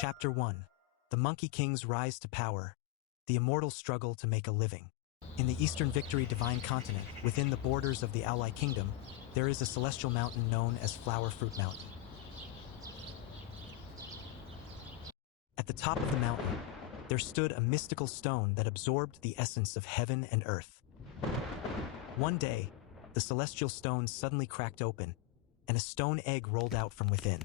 Chapter 1. The Monkey King's Rise to Power. The Immortal Struggle to Make a Living. In the Eastern Victory Divine Continent, within the borders of the Owleye Kingdom, there is a celestial mountain known as Flower Fruit Mountain. At the top of the mountain, there stood a mystical stone that absorbed the essence of heaven and earth. One day, the celestial stone suddenly cracked open, and a stone egg rolled out from within.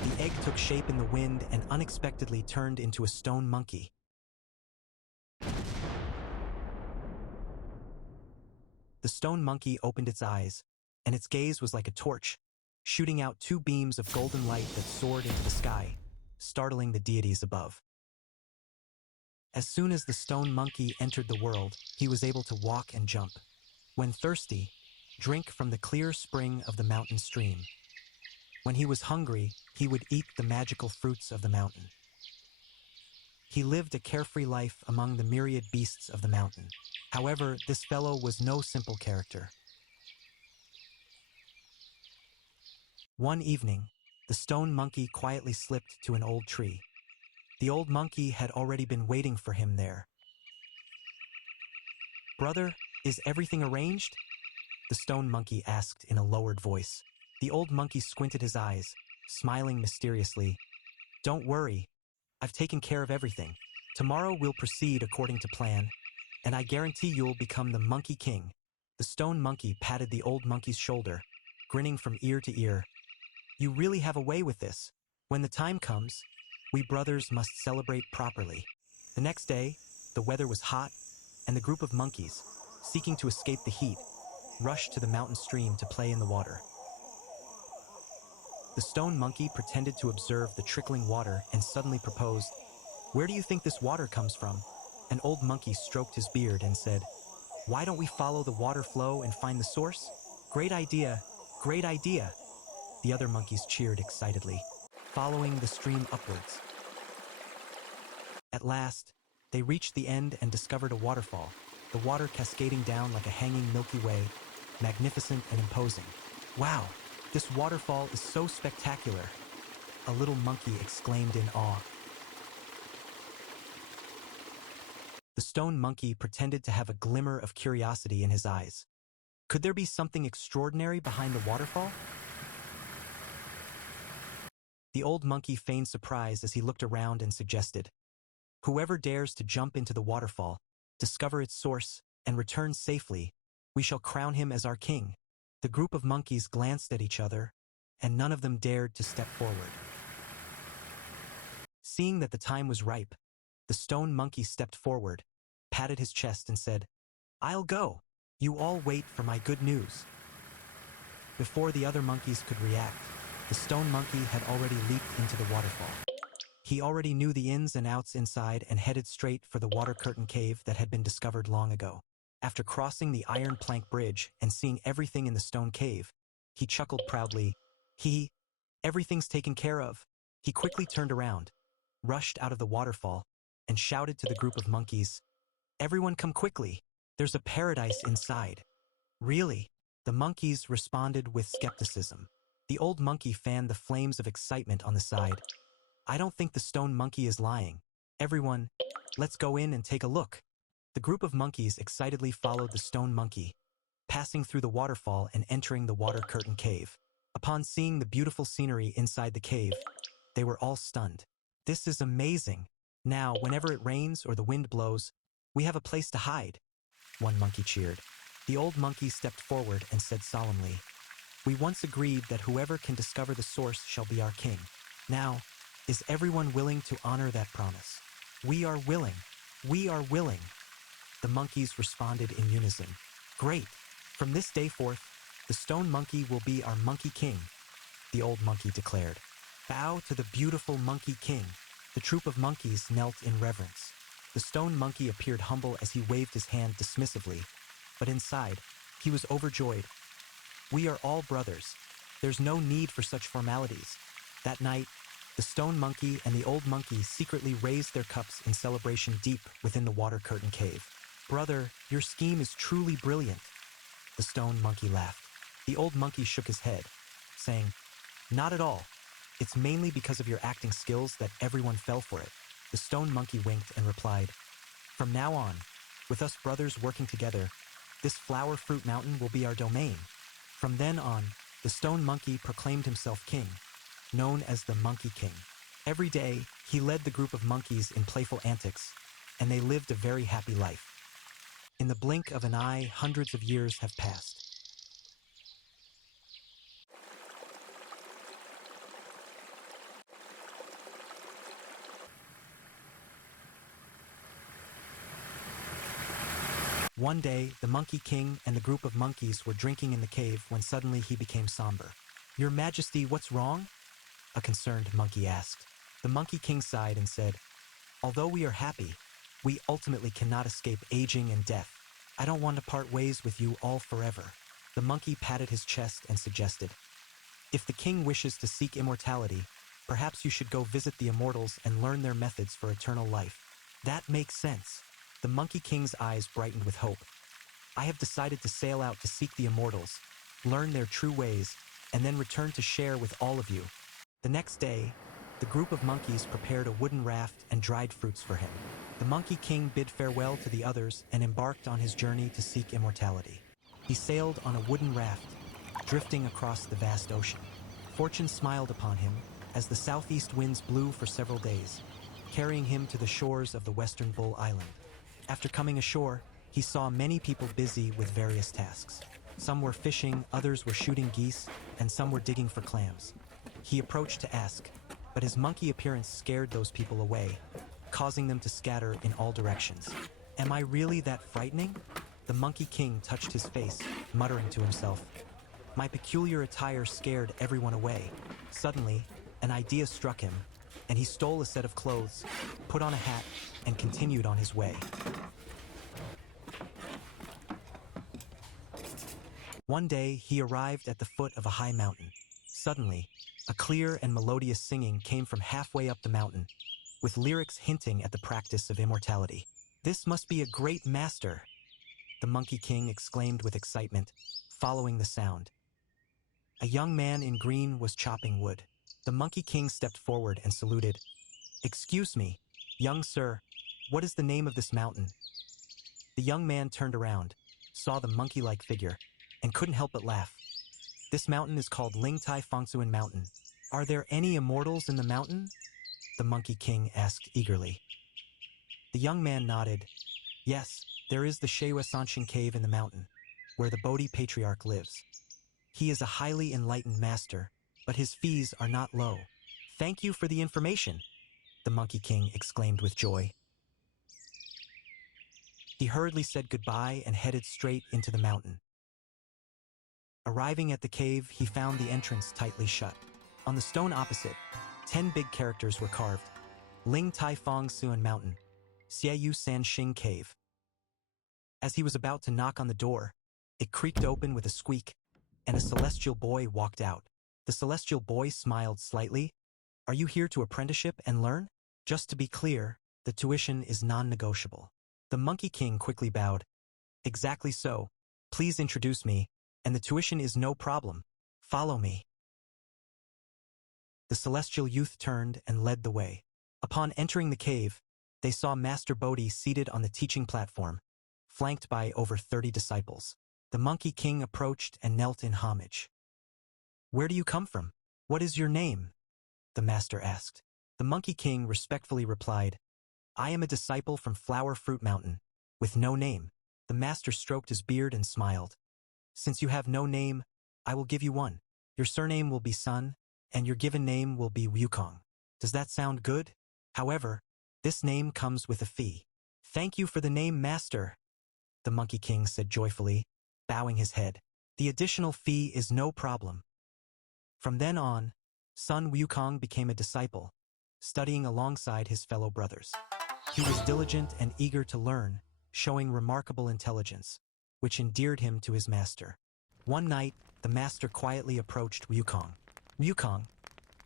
The egg took shape in the wind and unexpectedly turned into a stone monkey. The stone monkey opened its eyes, and its gaze was like a torch, shooting out two beams of golden light that soared into the sky, startling the deities above. As soon as the stone monkey entered the world, he was able to walk and jump. When thirsty, drink from the clear spring of the mountain stream. When he was hungry, he would eat the magical fruits of the mountain. He lived a carefree life among the myriad beasts of the mountain. However, this fellow was no simple character. One evening, the stone monkey quietly slipped to an old tree. The old monkey had already been waiting for him there. "Brother, is everything arranged?" the stone monkey asked in a lowered voice. The old monkey squinted his eyes, smiling mysteriously. "Don't worry, I've taken care of everything. Tomorrow we'll proceed according to plan, and I guarantee you'll become the Monkey King." The stone monkey patted the old monkey's shoulder, grinning from ear to ear. "You really have a way with this. When the time comes, we brothers must celebrate properly." The next day, the weather was hot, and the group of monkeys, seeking to escape the heat, rushed to the mountain stream to play in the water. The stone monkey pretended to observe the trickling water and suddenly proposed, "Where do you think this water comes from?" An old monkey stroked his beard and said, "Why don't we follow the water flow and find the source?" "Great idea! Great idea!" The other monkeys cheered excitedly, following the stream upwards. At last, they reached the end and discovered a waterfall, the water cascading down like a hanging Milky Way, magnificent and imposing. "Wow, this waterfall is so spectacular!" a little monkey exclaimed in awe. The stone monkey pretended to have a glimmer of curiosity in his eyes. Could there be something extraordinary behind the waterfall? The old monkey feigned surprise as he looked around and suggested, "Whoever dares to jump into the waterfall, discover its source, and return safely, we shall crown him as our king." The group of monkeys glanced at each other, and none of them dared to step forward. Seeing that the time was ripe, the stone monkey stepped forward, patted his chest and said, "I'll go. You all wait for my good news." Before the other monkeys could react, the stone monkey had already leaped into the waterfall. He already knew the ins and outs inside and headed straight for the water curtain cave that had been discovered long ago. After crossing the iron plank bridge and seeing everything in the stone cave, he chuckled proudly. Everything's taken care of." He quickly turned around, rushed out of the waterfall, and shouted to the group of monkeys, "Everyone come quickly, there's a paradise inside." "Really?" the monkeys responded with skepticism. The old monkey fanned the flames of excitement on the side. "I don't think the stone monkey is lying. Everyone, let's go in and take a look." The group of monkeys excitedly followed the stone monkey, passing through the waterfall and entering the water curtain cave. Upon seeing the beautiful scenery inside the cave, they were all stunned. "This is amazing. Now, whenever it rains or the wind blows, we have a place to hide," one monkey cheered. The old monkey stepped forward and said solemnly, "We once agreed that whoever can discover the source shall be our king. Now, is everyone willing to honor that promise?" "We are willing. We are willing," the monkeys responded in unison. "Great. From this day forth, the stone monkey will be our Monkey King," the old monkey declared. "Bow to the beautiful Monkey King." The troop of monkeys knelt in reverence. The stone monkey appeared humble as he waved his hand dismissively, but inside, he was overjoyed. "We are all brothers. There's no need for such formalities." That night, the stone monkey and the old monkey secretly raised their cups in celebration deep within the water curtain cave. "Brother, your scheme is truly brilliant," the stone monkey laughed. The old monkey shook his head, saying, Not at all. It's mainly because of your acting skills that everyone fell for it. The stone monkey winked and replied, "From now on, with us brothers working together, this flower fruit mountain will be our domain." From then on, the stone monkey proclaimed himself king, known as the Monkey King. Every day, he led the group of monkeys in playful antics, and they lived a very happy life. In the blink of an eye, hundreds of years have passed. One day, the Monkey King and the group of monkeys were drinking in the cave when suddenly he became somber. "Your Majesty, what's wrong?" a concerned monkey asked. The Monkey King sighed and said, "Although we are happy, we ultimately cannot escape aging and death. I don't want to part ways with you all forever." The monkey patted his chest and suggested, "If the king wishes to seek immortality, perhaps you should go visit the immortals and learn their methods for eternal life." "That makes sense." The Monkey King's eyes brightened with hope. "I have decided to sail out to seek the immortals, learn their true ways, and then return to share with all of you." The next day, the group of monkeys prepared a wooden raft and dried fruits for him. The Monkey King bid farewell to the others and embarked on his journey to seek immortality. He sailed on a wooden raft, drifting across the vast ocean. Fortune smiled upon him as the southeast winds blew for several days, carrying him to the shores of the western Bull Island. After coming ashore, he saw many people busy with various tasks. Some were fishing, others were shooting geese, and some were digging for clams. He approached to ask, but his monkey appearance scared those people away, causing them to scatter in all directions. "Am I really that frightening?" The Monkey King touched his face, muttering to himself. "My peculiar attire scared everyone away." Suddenly, an idea struck him, and he stole a set of clothes, put on a hat, and continued on his way. One day, he arrived at the foot of a high mountain. Suddenly, a clear and melodious singing came from halfway up the mountain, with lyrics hinting at the practice of immortality. "This must be a great master," the Monkey King exclaimed with excitement, following the sound. A young man in green was chopping wood. The Monkey King stepped forward and saluted. "Excuse me, young sir, what is the name of this mountain?" The young man turned around, saw the monkey-like figure, and couldn't help but laugh. "This mountain is called Ling Tai Fongsuan Mountain. Are there any immortals in the mountain?" the Monkey King asked eagerly. The young man nodded. "Yes, there is the Shewa Sanshin cave in the mountain, where the Bodhi Patriarch lives. He is a highly enlightened master, but his fees are not low." "Thank you for the information," the Monkey King exclaimed with joy. He hurriedly said goodbye and headed straight into the mountain. Arriving at the cave, he found the entrance tightly shut. On the stone opposite, 10 big characters were carved. Ling Tai Fong Suan Mountain, Xieyu San Xing Cave. As he was about to knock on the door, it creaked open with a squeak, and a celestial boy walked out. The celestial boy smiled slightly. "Are you here to apprenticeship and learn?" "Just to be clear, the tuition is non-negotiable." The Monkey King quickly bowed. "Exactly so. Please introduce me, and the tuition is no problem. Follow me." The celestial youth turned and led the way. Upon entering the cave, they saw Master Bodhi seated on the teaching platform, flanked by over 30 disciples. The Monkey King approached and knelt in homage. "Where do you come from? What is your name?" the master asked. The Monkey King respectfully replied, "I am a disciple from Flower Fruit Mountain, with no name." The master stroked his beard and smiled. "Since you have no name, I will give you one. Your surname will be Sun, and your given name will be Wukong. Does that sound good? However, this name comes with a fee." "Thank you for the name, Master," the Monkey King said joyfully, bowing his head. "The additional fee is no problem." From then on, Sun Wukong became a disciple, studying alongside his fellow brothers. He was diligent and eager to learn, showing remarkable intelligence, which endeared him to his master. One night, the master quietly approached Wukong. "Wukong,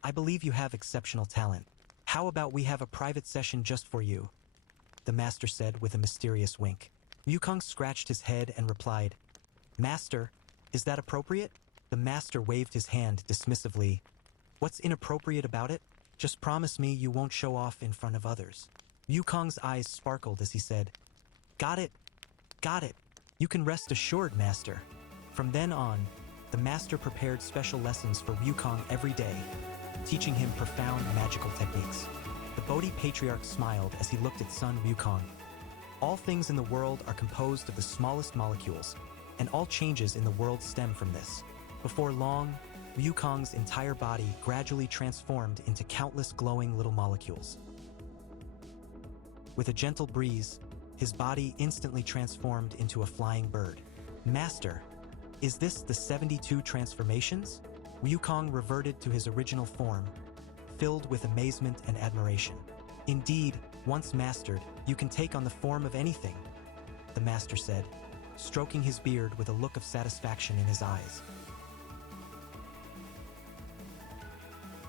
I believe you have exceptional talent. How about we have a private session just for you?" the master said with a mysterious wink. Wukong scratched his head and replied, "Master, is that appropriate?" The master waved his hand dismissively. What's inappropriate about it? Just promise me you won't show off in front of others. Wukong's eyes sparkled as he said, Got it, got it. You can rest assured, Master. From then on, the Master prepared special lessons for Wukong every day, teaching him profound magical techniques. The Bodhi Patriarch smiled as he looked at son Wukong. All things in the world are composed of the smallest molecules, and all changes in the world stem from this. Before long, Wukong's entire body gradually transformed into countless glowing little molecules. With a gentle breeze, his body instantly transformed into a flying bird. Master, is this the 72 transformations? Wukong reverted to his original form, filled with amazement and admiration. Indeed, once mastered, you can take on the form of anything, the Master said, stroking his beard with a look of satisfaction in his eyes.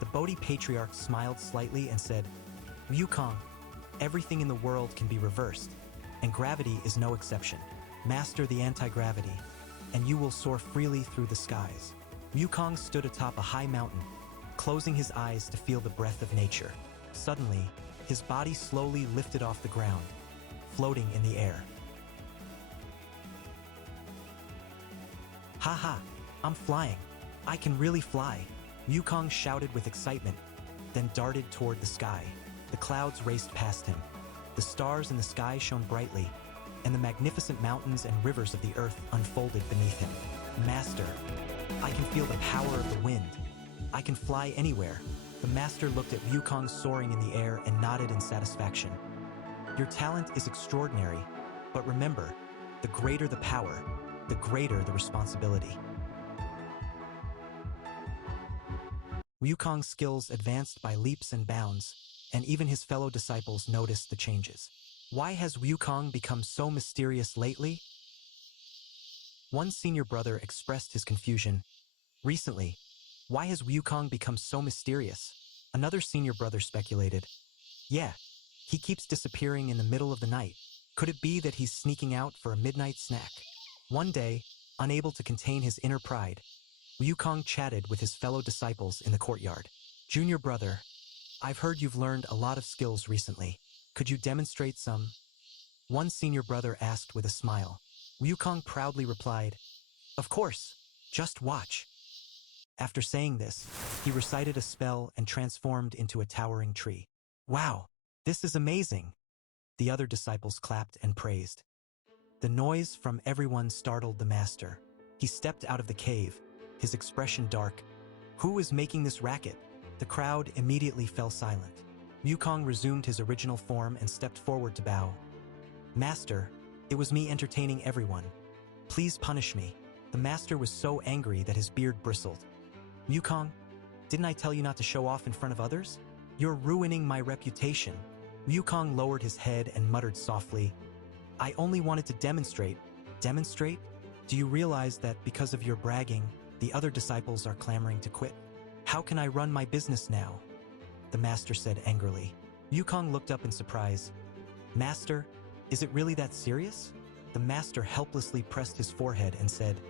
The Bodhi Patriarch smiled slightly and said, Wukong, everything in the world can be reversed, and gravity is no exception. Master the anti-gravity, and you will soar freely through the skies. Wukong stood atop a high mountain, closing his eyes to feel the breath of nature. Suddenly, his body slowly lifted off the ground, floating in the air. Ha, I'm flying. I can really fly. Wukong shouted with excitement, then darted toward the sky. The clouds raced past him. The stars in the sky shone brightly, and the magnificent mountains and rivers of the earth unfolded beneath him. Master, I can feel the power of the wind. I can fly anywhere. The Master looked at Wukong soaring in the air and nodded in satisfaction. Your talent is extraordinary, but remember, the greater the power, the greater the responsibility. Wukong's skills advanced by leaps and bounds, and even his fellow disciples noticed the changes. Why has Wukong become so mysterious lately? One senior brother expressed his confusion. Recently, why has Wukong become so mysterious? Another senior brother speculated. Yeah, he keeps disappearing in the middle of the night. Could it be that he's sneaking out for a midnight snack? One day, unable to contain his inner pride, Wukong chatted with his fellow disciples in the courtyard. Junior brother, I've heard you've learned a lot of skills recently. Could you demonstrate some? One senior brother asked with a smile. Wukong proudly replied, Of course, just watch. After saying this, he recited a spell and transformed into a towering tree. Wow, this is amazing! The other disciples clapped and praised. The noise from everyone startled the Master. He stepped out of the cave, his expression dark. Who is making this racket? The crowd immediately fell silent. Wukong resumed his original form and stepped forward to bow. Master, it was me entertaining everyone. Please punish me. The Master was so angry that his beard bristled. Wukong, didn't I tell you not to show off in front of others? You're ruining my reputation. Wukong lowered his head and muttered softly, I only wanted to demonstrate. Demonstrate? Do you realize that because of your bragging, the other disciples are clamoring to quit? How can I run my business now? The Master said angrily. Wukong looked up in surprise. Master, is it really that serious? The Master helplessly pressed his forehead and said,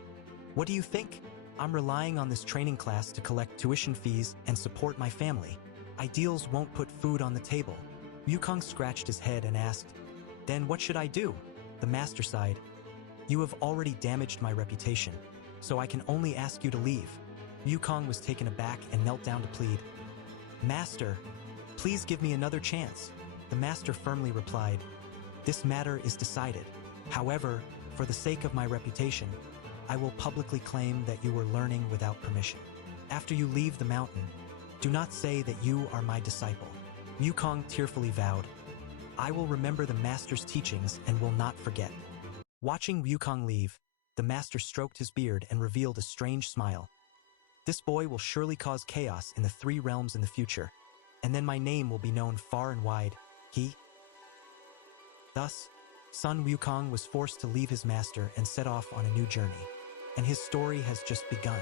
What do you think? I'm relying on this training class to collect tuition fees and support my family. Ideals won't put food on the table. Wukong scratched his head and asked, Then what should I do? The Master sighed. You have already damaged my reputation, so I can only ask you to leave. Wukong was taken aback and knelt down to plead. Master, please give me another chance. The Master firmly replied, This matter is decided. However, for the sake of my reputation, I will publicly claim that you were learning without permission. After you leave the mountain, do not say that you are my disciple. Wukong tearfully vowed, I will remember the Master's teachings and will not forget. Watching Wukong leave, the Master stroked his beard and revealed a strange smile. This boy will surely cause chaos in the 3 realms in the future, and then my name will be known far and wide. Thus, son Wukong was forced to leave his master and set off on a new journey, and his story has just begun.